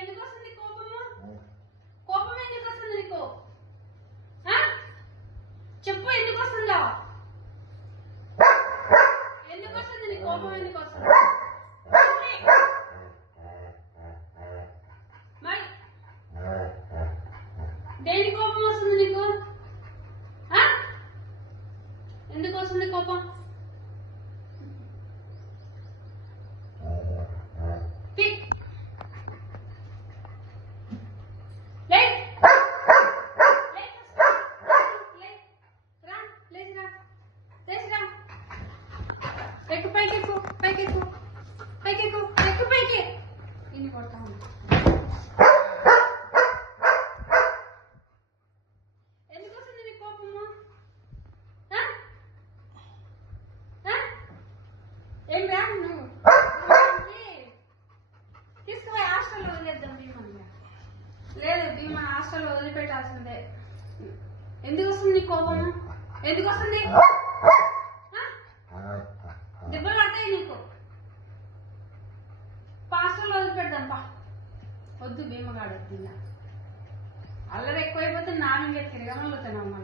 ఎందుకు వస్తుంది కోపము? కోపం ఎందుకు వస్తుంది నీకు? చెప్పు, ఎందుకు వస్తుందో? ఎందుకు వస్తుంది నీ కోపం? ఎందుకు వస్తుంది? దేని కోపం వస్తుంది నీకు? ఎందుకు వస్తుంది కోపం? ఎక్కు, పైకి ఎక్కు, పైకి ఎక్కు, పైకి ఎక్కు, ఎక్కు, పైకి. ఇన్ని కొడతా ఉన్నా. ఎందుకు వస్తుంది నీ కోపము? ఏం రా నువ్వు? తీసుకుపోయి హాస్టల్లో వదిలేద్దాం భీమా. లేదు, భీమా హాస్టల్లో వదిలిపెట్టాల్సిందే. ఎందుకు వస్తుంది నీ కోపము? ఎందుకు వస్తుంది? దెబ్బలు పడతాయి నీకు. హాస్టల్లో వదిలిపెడదాం పా. వద్దు భీమగాడు వద్దు. అల్లరి ఎక్కువైపోతే నా మీద తిరగమలుగుతున్నావు.